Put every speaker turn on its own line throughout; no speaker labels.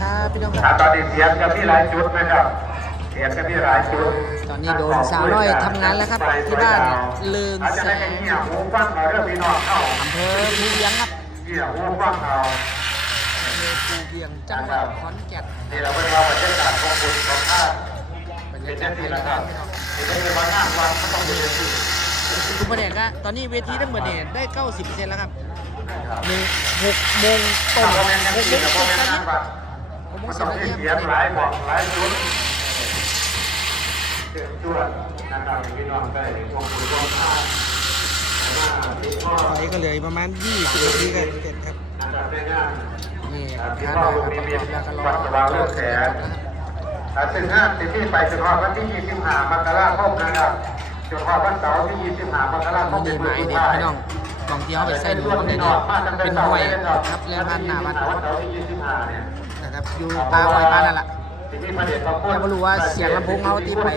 ครับพี่น้องค
อ่า
รับ
ตอนนี้เสียงจะมีหลายจุดนะครับเสียงจะมีหลายจุด
ตอนนี้โดนสาวน้อยทำงานแล้วครับที่บ้านเลิง
อาจจะ
แส
ได้
ง
เงียบหูฟังเอาเรื่องพี่น้องเข้า
อำเภอภูเวียงครับ
เงียบหูฟังเอา
อำเภอภูเวียงจังหวัดขอนแก่น
นี่เราเป็นว่าบรรยากาศของบุญของท่าน
บรร
เป็น
ยา
เช่
กานศ
นี้
ภาย
แห
ใน
ละค
งา
รั
น
บ
พี่น้อง
นี่เป็นวันงานวันก็ต้องมีเรื่อง
ทุกประเด็นก็ตอนนี้เวทีทั้งหมดเนี่ยได้ 90%แล้วครับ
นะครับ
หนึ่งหกโมงตร
ถ้างเราแม่นยัง
หกโม
กิน
ง
กับ
ต
พ่อ
รง
แม่
ต อน
งา
นี้
นวัด
หกโมง
มัน
สิ
ต้
บ
อง
นา
มี
ที
เสียงหลายบอกหลายจุดเสียงจวดนะครับพี่น้องได้วงบุญวงท่าว่าติดข้อ
ไฟก็เหลยประมาณ20นาทีก็เสร็จครับ
นะครับได้งาน
นี่
อ่าพี่
ข้า
น้อง
ห
ลู
น้าก
นิ
ประ
มิ
ก
ต
อบแล้วก็รอ
วัดสว่างเลิศแสนอ่าซึ่งห้างสิที่ไปจนถึงวันที่25มกราคมนะครับจนถึงวันเสาร์ที่25มกราค
มั
ม
น
เป็
ดี
น
ไหม
วันสุด
เด็ก
ท้าย
พี่น้องกองเที่ยวเอาไปใส่หนูมันได้ดีเป็นหวยครับเล่นพันหน้าวัด
วันเสา
อยู่ปลาหอยปลานั่นแหละแต่ไม่รู้ว่าเสียงลำโพงเขาที่ไป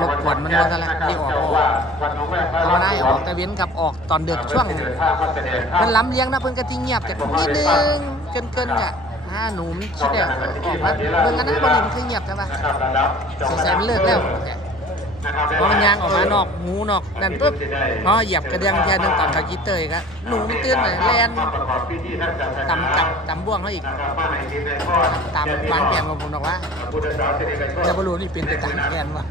รบกวนมันว่าซะแล้วที่ออก
เจ้าว่าวัดหนองแวงพระ
เอาหน้ออกแต่เว้นกับออกตอนเดือดช่วง
มั
นล้ำเลี้ยงนะเพิ่นกะทิเงียบจากนิดนึงเกินเกินๆกะห้าหนุ่มคิดเนี่ยออกมาเบิ่งกันนะบริมนคือเงียบใช่ปะ
นะครับระดับ
สงสัยมันเลิกแล้ว
นะค
เพราะมันยางออกมานอกหูนอกนั่นปุ๊บเพอเหยียบกระเดื่องเทียนนึงตอนเขาจิตเตยก็หนูมันตื่นเลยแลน
มาประกอบ
ตำจับตำบ่วงเขาอีก
นะครับาในทีมในข้อ
ตามวางแผนของผมบอกว่าจะบรู้นี่เป็นไปตามแผนวะ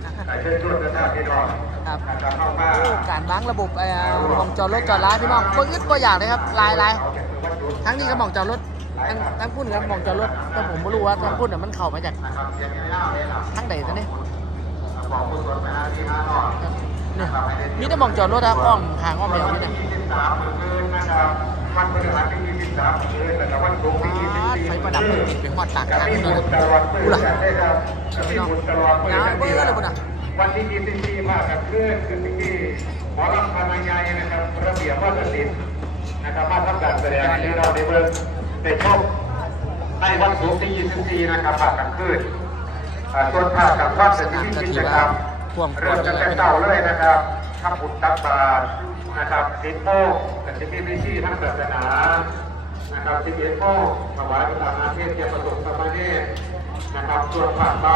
ครับ
นะครับเข้ามา
การวางระบบเอ่อหมองจอดรถจอดร้านพี่น้องบ่อึดบ่อยากเลยครับลายลายทั้งนี้ก็หมองจอดรถทั้งทั้งพุ่นกับมองจอดรถแต่ผมไม่รู้ว่าทั้งพุ่นน่ะมันเข้ามาจากทั้งใดตัวนี้
บอกผู้สนไปหาที่ห้านอก
นี่มีแต่หมองจอดรถอะอ้อมทางอ้อมแมวนี่นะ
23มื้อคืนนะครับวันพฤหัสที่23มื้อคืนแล้วก็วันศุกร์ที่24
ไฟประดับมันติดไปหอดตาก
กับ
ทาง
มี
นี่
บุ
นะ
ญตลอดมื้
กู
อ
ล่ะ
กันได้ครับกับมีบุญตลอดมื้อกัน
เบิ่งเลยพุ่นน่ะ
วันที่24มากับคืนคือที่หมอลำพนายายนะครับระเบียบวัฒนศิลป์นะครับมาทำการแสดงที่เราได้เบิ่งได้ชมในวันศุกร์ที่24นะครับมากับคืนอ่า ส่วนภาคกับวัดจะมีกิจกรรมเริ่มตั้งแต่เช้าเลยนะครับทำบุญตักบาตรนะครับสิบโมงแต่ที่มีพิธีทางศาสนานะครับสิบเอ็ดโมงถวายพระทานอาเทศเกียรติประสงค์สมณีนนะครับส่วนผ่านไป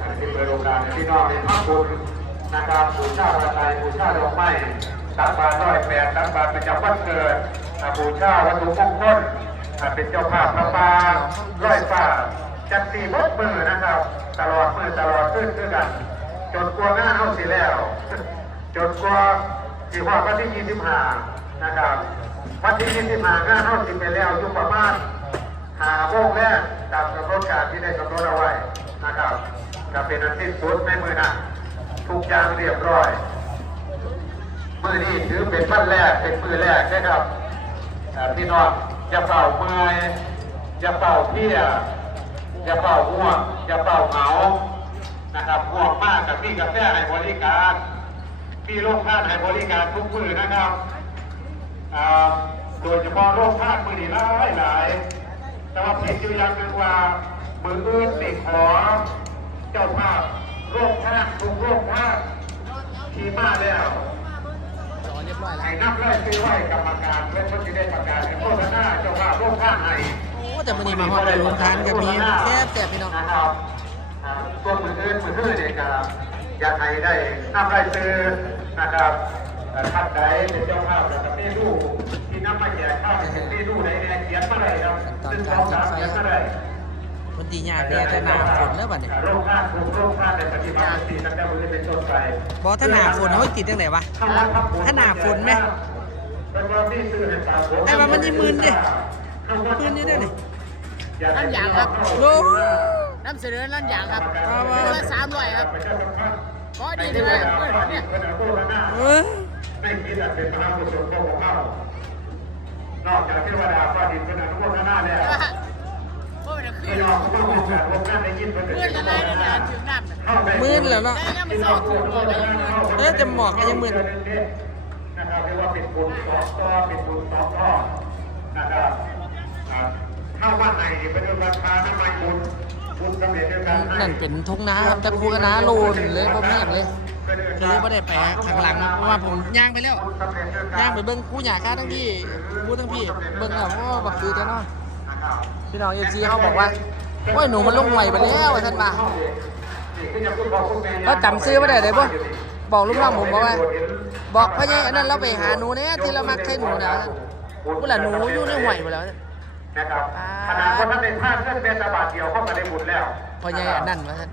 อันที่เปิดโอกาสให้พี่นองในภาคบุญนะครับบูชาพระไตรบูชาดอกไม้ตักบาตรร้อยแปดตักบาตรประจำวันเกิดบูชาวัตถุมงคลเป็นเจ้าภาพพระปางร้อยฟ้า จัดสี่มดมือนะครับ ตลอดมือตลอดขึ้นด้วยกันจนกลัวหน้าเข้าสิแล้ว จนกลัวสิว่าวันที่25นะครับวันที่25หน้าเข้าสิไปแล้วยู่ประมาณหาโมงแรกตามกำหนดการที่ได้กำหนดเอาไว้นะครับก็เป็นอันสิ้นสุดในมือนั้นทุกอย่างเรียบร้อยมือนี้ถือเป็นวันแรกเป็นมือแรกนะครับอ่าพี่น้องอย่าเป่าเมื่อยอย่าเป่าเพลีย อย่าเป่าง่วงอย่าเป่าเหงานะครับพวกมากกับพี่กาแฟให้บริการพี่โรงทานให้บริการทุกมือนะครับโดยเฉพาะโรงทานมือนีหลายหลายแต่ว่าผิดอยู่อย่างหนึ่งว่ามืออื่นติดขอ เจ้าภาพโรงทานทุกโรงทานที่มาแล้ว
จอเรียบร้อยแล้ว
ให้นับไล่ซื้อไว้กรรมการเพื่อเพื่อที่ได้ประกาศให้โฆษณาเจ้าภาพโรงทานให้
โอ้แต่มันนี่มาฮอดกระลุงทานกับมีแซ่บแต่พี่น้อง
นะครับอ่าตัวมืออื่นมืออื่นเนี่ยก็อยากให้ได้นำรายชื่อนะครับเอ่อท่านใดเป็นเจ้าภาพแล้วก็เมนูที่นำมาแจกข้าวเป็นเมนูใดเนี่ยเขียนมาเลยครับซึ่งสองสามเขียนมาเลย
มันดียากเนี่ยแต่หนาฝนแล้วบัดนี้
โรคข้างถูกโรคข้างในปฏิบัติสี่ตั้งแต่มือเป็นต้นไป
บอถ้าหนาฝนเขาติดยังไงวะ
เข้าวัดทำบุญ
ถ้าหนาฝนไหม
เป็นวันที่ซื้อให้ตามผม
ไอ้ว่ามันนี่มึนดิ
เข้าวัด
มึนนี่ด้วยนี่
ท่า นอยากครับ
โอ้
น้ำเสนอนั่นอย่างครับ
เอามา
ตัวละสามร้อยครับเพราะดีเลยเนี่ย
เออ
ไม่คิดว่าเป็นมหาบุรุษของเขานอกจากเทวดาฟ้าดินเป็นอนุโมทนาแล้ว
เพราะมันขึ้
ไม่
น
ยอมก็ต้องการวงการได้ยินเป็น
ขึ้นอะไรนี่นะถึงน้ำ
มืนแล้วเนาะ
แต่ยังไม่สอบถูกเลย
เออจะหมอกก็ยังมึน
นะครับเรียกว่าเป็นบุญสองต่อเป็นบุญสองต่อนะครับ เข้าบ้านไหนไปดูราคาน้ำมันบุญบุญสำเร็จด้วยกัน
นั่นเป็นทุ่งนาครับแต่ครูคณะโลนเลยผมไม่อยากเลยก็เลยไม่ได้ไปข้างหลังเพราะว่าผมย่างไปแล้วย่างไปเบิ้งคู่หยาค่าทั้งพี่คู่ทั้งพี่เบิ้งแล้วก็บักคือแท้เนาะพี่น้องเอฟซีเขาบอกว่าโอ้ยหนูมันลงใหม่ไปแล้วท่านมาเขาจำซื้อไม่ได้เลยป่ะบอกลูกน้องผมบอกว่า บอกพ่อใหญ่อันนั้นเราไปหาหนูเนี่ยที่เรามักใช้หนูนะกูแหละหนูอยู่ในห่วยไปแล้ว
นะครับขนาดคนนั้นเป็นท่านเรื่องเป็นตาบาดเดียวเข้ามาในบุญแล้ว
พ่อใหญ่อันนั้นว่าท่าน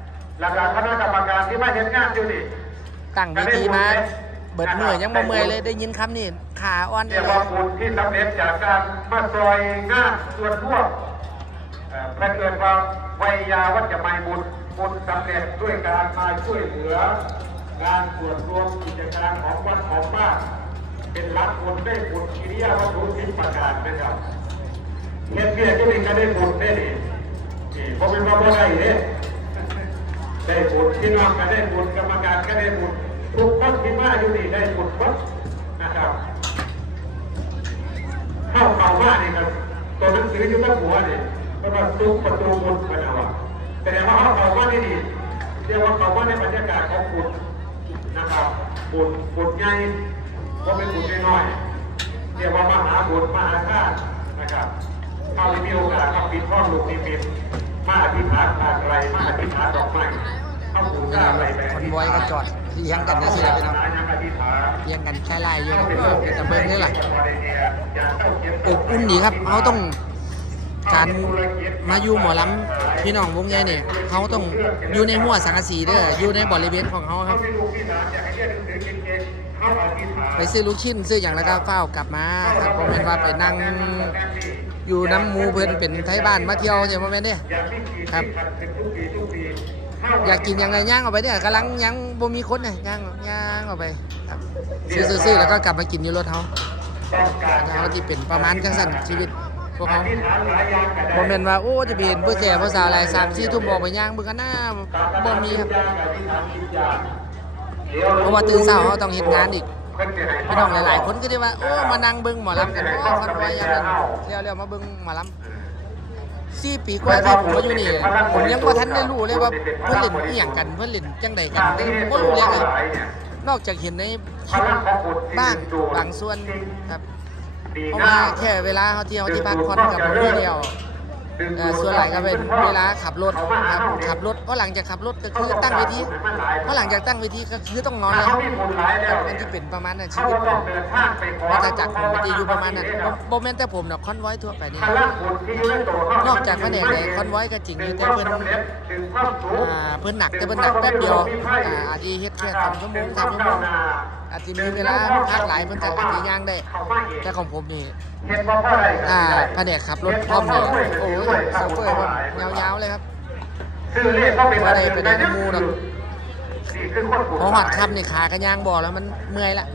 หลักๆคณะกรรมการที่มาเห็นงานอยู่นี่
ตั้งเวทีมา เบิดมือยังบ่เมื่อยเลยได้ยินคำนี่ขาอ่อนเล
เรีย
ย
กว่าบุญที่สำเร็จจากการมาซอยงานส่วนร่วมเอ่อถ้าเกิดว่าวัยยาวัจจะไม่บุญบุญสำเร็จด้วยการมาช่วยเหลือการส่วนรวมกิจการของวัดของบ้านเป็นหลักบุญได้บุญกิริยาวัตถุสิบประการนะครับ เฮ็ดเพียที่นี่ก็ได้บุญได้ดีนี่เพราะเป็นว่าบ่ได้เด้ได้บุญที่น้องก็ได้บุญกรรมการก็ได้บุญทุกคนที่มาอยู่นี่ได้บุญหมดนะครับเข้าเขาว่านี่ครับตัวหนังสืออยู่ตั้งหัวนี่ก็มาซุกประตูบุญมาเอาแต่เดี๋ยว่าเขาเขาว่านี่ดีเรียกว่าเขาว่าในบรรยากาศของบุญนะครับบุญบุญใหญ่ก็เป็นบุญน้อยเรียกว่ามหาบุญมหาธาตุนะครับ เข้ามีโอกาสมาปิดข้อลูกนิมิตมาอธิษฐานอะไรมาอธิษฐานดอกไม้เข้าบุญได้อะไรแบบ
คอนวอยก็จอดเลี้ยงกันนะสิล่ะพี่น้อง
อธิษฐาน
เลี้ยงกันใช้ลายอยู่เออเป็นตะเบิงนี่แหละอบอุ่นดีครับเขาต้องการมาอยู่หมอลำพี่น้องวงใหญ่เนี่ยเขาต้องอยู่ในหัวสังกะสีเด้ออยู่ในบริเวณของเขาครับ ไปซื้อลูกชิ้นซื้ออย่างแล้วก็เฝ้าวกลับมาครับผมเป็นว่าไปนั่ง อยู่น้ำมูเพิ่นเป็นไทยบ้านมาเที่ยวใช่ไหมแม่นเด้ครับอยากกินยังไงย่างออกไปเนี่ยกำลังยังบ่มีคนเนี่ยย่างย่างออกไปครับซื้อซื้อๆแล้วก็กลับมากินอยู่รถเขาเขาที่เป็นประมาณจังสันชีวิตพวกเขาบ่แม่นว่าโอ้จะไปเห็นเพื่อแก่ภาษาวอะไรสามสี่ทุ่มออกไปย่างเบิ่งกันหน้าบ่มีครับเพราะว่าตื่นเช้าเขาต้องเฮ็ดงานอีก พี่น้องหลายๆ คนก็ได้ว่าโอ้มานั่งเบิ้งหมอลำกันโอ้คนว่าอย่างนั้นเรียวๆมาเบิ้งหมอลำสี่ปีกว่าที่ผมมาอยู่นี่ผมยังว่าท่านได้รู้เลยว่าเพื่อนเล่นอีหยังกันเพื่อนเล่นจังใดกันแต่ผมก็รู้เลยครับนอกจากเห็นในคลิปบ้างบางส่วนครับเพราะว่าแค่เวลาเขาเที่ยวที่พักผ่อนกับผมเดียวเอ่อ ส่วนหลายก็เป็นเวลาขับรถครับขับรถเพราะหลังจากขับรถก็คือตั้งเวทีเพราะหลังจากตั้งเวทีก็คือต้องนอนแล้วครับมันจะเป็นประมาณนั้นชีวิตผมวัฏจักรของมันจะอยู่ประมาณนั้นโมเมนต์แต่ผมเนาะคอนไว้ทั่วไปนี่นอกจากแผนกไหนคอนไว้ก็จริงอยู่แต่เพิ่อ่าเพิ่นหนักแต่เพิ่นหนักแป๊บเดียวอาอาจจะเฮ็ดแค่สองชั่วโมงสามชั่วโมง อาจจะมีเวลาพักหลายเพิ่นก็อาจจะย่างได้ แต่ของผมนี่อ่าแผนกขับรถพร้อมเลยโอ้ยโซเฟอร์ผมยาวๆเลยครับ
อเลขเข้าไป
บ่ได้ไปได้น้ำมูดอกพอหัดคำนี่ขาก็ย่างบ่อแล้วมันเมื่อยละ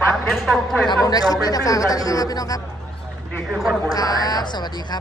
ครับผมได้คลิปนี้ก็ฝากไว้เท่นี้ครับพี่น้องครับ
นี่คือ
ขอบ
น
คุณครับ สวัสดีครับ